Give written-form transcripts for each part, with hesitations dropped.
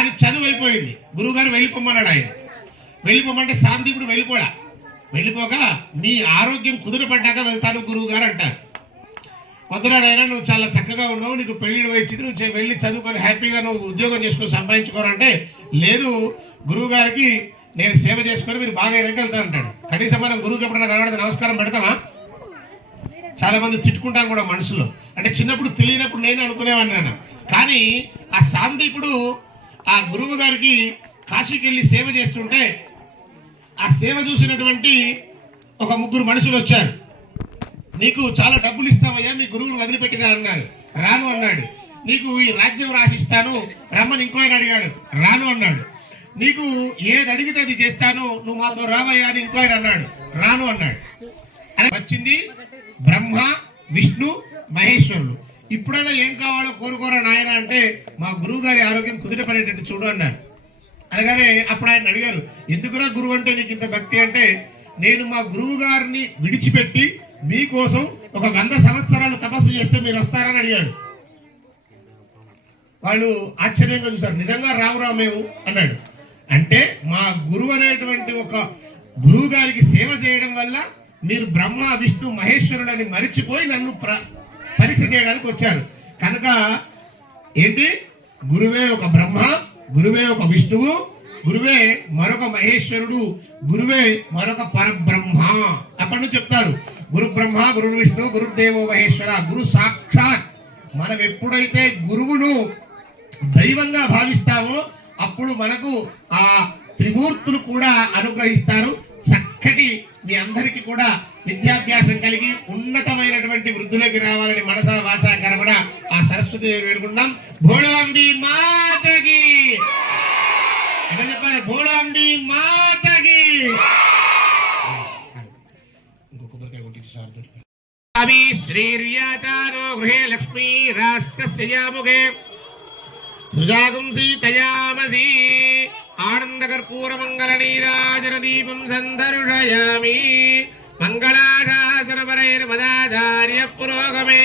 కానీ చదువు అయిపోయింది. గురువు గారు వెళ్ళిపోమన్నాడు. ఆయన వెళ్ళిపోమంటే సాందీపుడు వెళ్ళిపోక నీ ఆరోగ్యం కుదురపడ్డాక వెళ్తాను గురువు గారు అంటారు. వద్దురాడైనా నువ్వు చాలా చక్కగా ఉన్నావు, నీకు పెళ్లిళ్ళు వచ్చింది, నువ్వు వెళ్ళి చదువుకొని హ్యాపీగా నువ్వు ఉద్యోగం చేసుకొని సంపాదించుకోరంటే, లేదు గురువు గారికి నేను సేవ చేసుకొని మీరు బాగా వెళ్తానంటాడు. కనీసం మనం గురువుకి ఎప్పుడైనా కనబడితే నమస్కారం పెడతామా? చాలా మంది తిట్టుకుంటాం కూడా మనసులో. అంటే చిన్నప్పుడు తెలియనప్పుడు నేను అనుకునేవాడిని. కానీ ఆ సాందీపుడు ఆ గురువు గారికి కాశీకి వెళ్ళి సేవ చేస్తుంటే ఆ సేవ చూసినటువంటి ఒక ముగ్గురు మనుషులు వచ్చారు. నీకు చాలా డబ్బులు ఇస్తామయ్యా, మీ గురువును వదిలిపెట్టినా అన్నారు. రాను అన్నాడు. నీకు ఈ రాజ్యం రాసిస్తాను రమ్మని ఇంకో ఆయన అడిగాడు. రాను అన్నాడు. నీకు ఏది అడిగితే అది చేస్తాను, నువ్వు మాతో రావయ్యా అని ఇంకో ఆయన అన్నాడు. రాను అన్నాడు. అని వచ్చింది బ్రహ్మ, విష్ణు, మహేశ్వరుడు. ఇప్పుడైనా ఏం కావాలో కోరుకోరా నాయన అంటే, మా గురువు గారి ఆరోగ్యం కుదిరపడేటట్టు చూడు అన్నాడు. అనగానే అప్పుడు ఆయన అడిగారు, ఎందుకురా గురువు అంటే నీకు ఇంత భక్తి అంటే, నేను మా గురువు గారిని విడిచిపెట్టి మీకోసం ఒక 100 సంవత్సరాలు తపస్సు చేస్తే మీరు వస్తారని అడిగాడు. వాళ్ళు ఆశ్చర్యంగా చూశారు. నిజంగా రామురా మేము అన్నాడు. అంటే మా గురువు అనేటువంటి ఒక గురువు గారికి సేవ చేయడం వల్ల మీరు బ్రహ్మ, విష్ణు, మహేశ్వరులని మరిచిపోయి నన్ను పరీక్ష చేయడానికి వచ్చారు. కనుక ఏంటి, గురువే ఒక బ్రహ్మ, గురువే ఒక విష్ణువు, గురువే మరొక మహేశ్వరుడు, గురువే మరొక పరబ్రహ్మ. అప్పటి నుంచి చెప్తారు గురు బ్రహ్మ, గురు విష్ణు, గురుదేవో మహేశ్వర. గురు సాక్షాత్. మనం ఎప్పుడైతే గురువును దైవంగా భావిస్తామో అప్పుడు మనకు ఆ త్రిమూర్తులు కూడా అనుగ్రహిస్తారు. చక్కటి మీ అందరికీ కూడా విద్యాభ్యాసం కలిగి ఉన్నతమైనటువంటి వృద్ధులకి రావాలని మనసా వాచా కర్మణ ఆ సరస్వతి వేడుకుందాం. భోళవండి మాతకి ఎలా చెప్పాలి? భోళవండి మాతకి. శ్రీర్యాచారో గృహే లక్ష్మీ రాష్ట్రస్యాముఖే సుజాతం సీతయామసి ఆనందకర్పూర మంగళ నీరాజన దీపం సందర్శయామి. మంగళాశాసనపరైర్మదాచార్య పురోగమే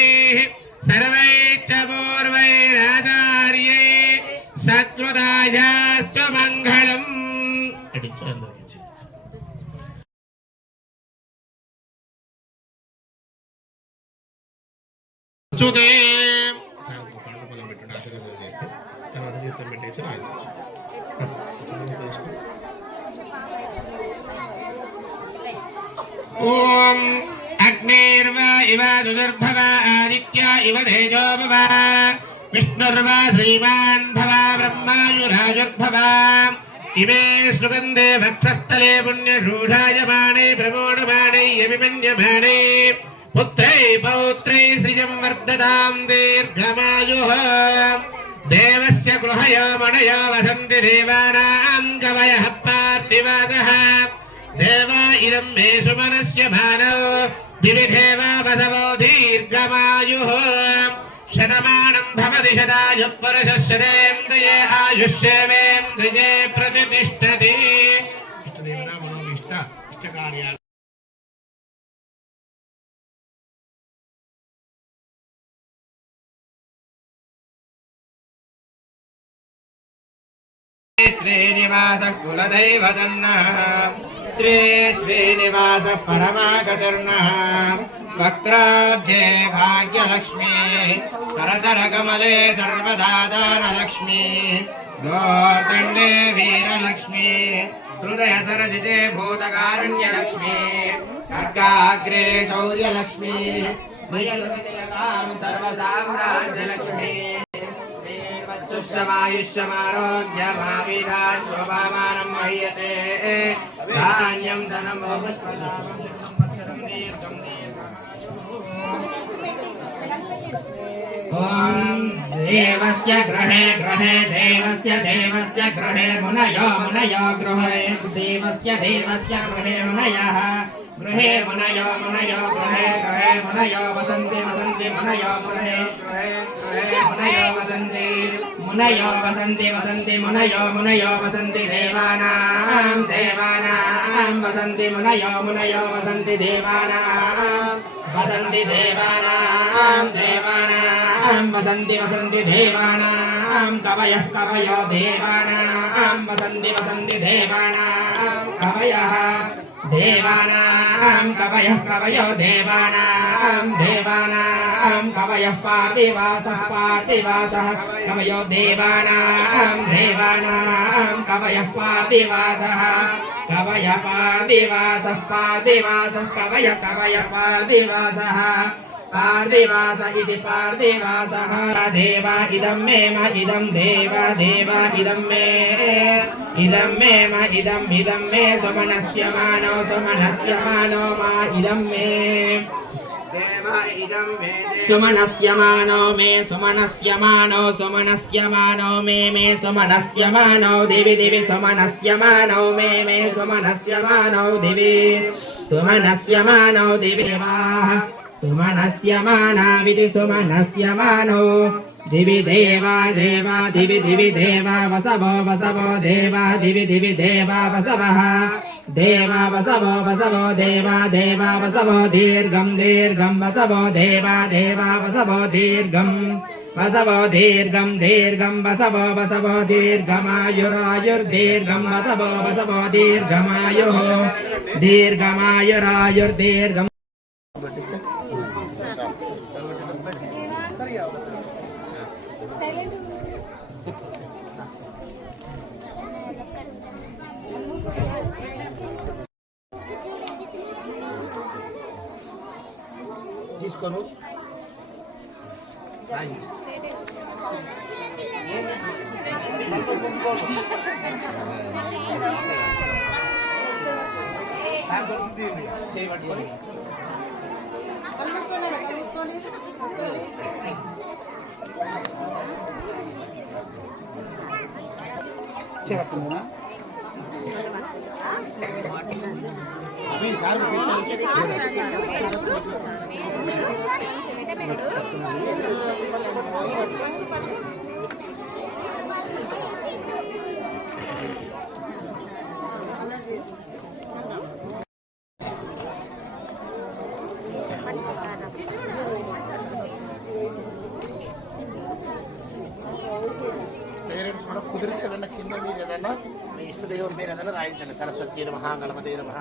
సర్వైశ్చ పూర్వైరాచార్యై సత్కృతాయాస్తు మంగళం. ఓం అగ్నిర్వ ఇవ దుర్భవ ఆదిత్య ఇవ తేజో భవ విష్ణుర్వ శ్రీమాన్ భవ బ్రహ్మాయురాజుర్భవ. ఇమే సుగంధే భక్షస్థలే పుణ్యశూషాయమాణే ప్రమోణమాణై అభిమన్యమాణే పుత్రై పౌత్రై శ్రియం వర్ధతాం దీర్ఘమాయుః. దేవస్య గృహయో మణయో వసంతి దేవానాం కవయః పార్థివాసః. దేవా ఇదం మే సుమనస్య మానో దివిధేవా వసవో దీర్ఘమాయుః. శతమానం భవతి శతాయుః పురుషः శతేంద్రియే ఆయుష్యేవేంద్రియే ప్రతిష్ఠతి. ఇష్టదేవతా మనోనిష్ట ఇష్టకార్యాలు శ్రీనివాస కులదైవతన్నః శ్రీ శ్రీనివాస పరమాగతర్నః. వక్త్రాబ్జే భాగ్యలక్ష్మీ కరతర కమలే సర్వదా దానలక్ష్మీ. దోర్దండే వీరలక్ష్మీ హృదయ సరసితే భూతకారుణ్యలక్ష్మీ. ఖడ్గాగ్రే శౌర్యలక్ష్మీ సర్వసామ్రాజ్యలక్ష్మీ. యుష్యమాయుష్యమారోగ్యమావిదాశోభామానం మహ్యతే ధాన్యం ధనం. ఓం దేవస్య గ్రహే గ్రహే దేవస్య దేవస్య గ్రహే మునయో మునయో గృహే దేవస్య దేవస్య గ్రహే మునయః గృహే మునయో మునయో గ్రహే గ్రహే మునయో వసంతి వసంతి మునయో మునయో గ్రహే గ్రహే మునయో వసంతి మునయో వసంతి వసంతి మునయో మునయో వసంతి దేవానాం దేవానాం వసంతి మునయో మునయో వసంతి దేవానాం వసంతి దేవానాం దేవానాం వసంతి వసంతి దేవానాం कवयः कवयो देवानां वसन्ति वसन्ति देवानां कवयः देवानां कवयः कवयो देवानां देवानां कवयः पार्थिवासः पार्थिवासः कवयो देवानां देवानां कवयः पार्थिवासः कवय पार्थिवासः पार्थिवासः कवय कवय पार्थिवासः पार्थिवास इति पार्थिवासः देव इदं मे म इदं देव देव इदं मे इदं मे सुमनस्य मानो मा इदं मे देव इदं मे सुमनस्य मानो मे सुमनस्य मानो मे सुमनस्य मानो दिवि दिवि सुमनस्य मानो मे सुमनस्य मानो दिवि सुमनस्य मानो दिवि सुमनस्य मानाविति सुमनस्य मानो दिवि देवा देवा दिवि दिवि देवा वसवो वसवो देवा दिवि दिवि देवा वसवः देवा वसवो वसवो देवा देवा वसवो दीर्घं दीर्घं वसवो देवा देवा वसवो दीर्घं वसवो दीर्घं दीर्घं वसवो वसवो दीर्घमायुरायुर्दीर्घं वसवो वसवो दीर्घमायुः दीर्घमायुरायुर्दीर्घं తీసుకోను చేయబట్టుకొని చేయబట్టుకున్నా అవి సార్ పేరెంట్స్ కూడా కుదిరితే ఏదన్నా కింద మీరు ఏదన్నా మీ ఇష్టదైవం పేరు ఏదన్నా రాయించండి. సరస్వతి నమః, గణపతి నమః.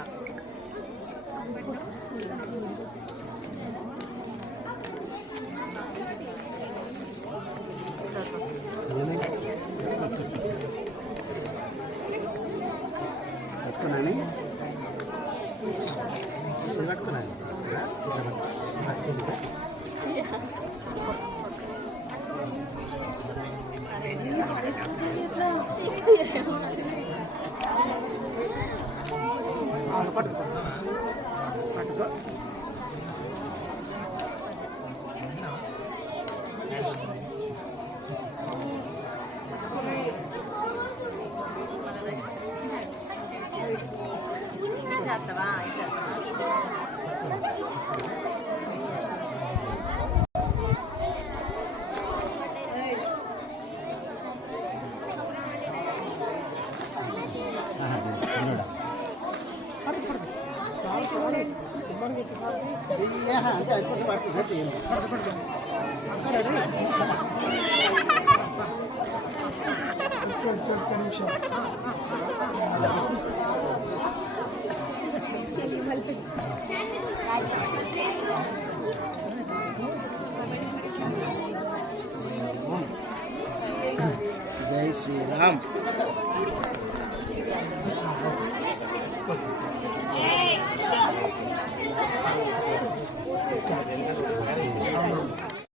जय श्री राम।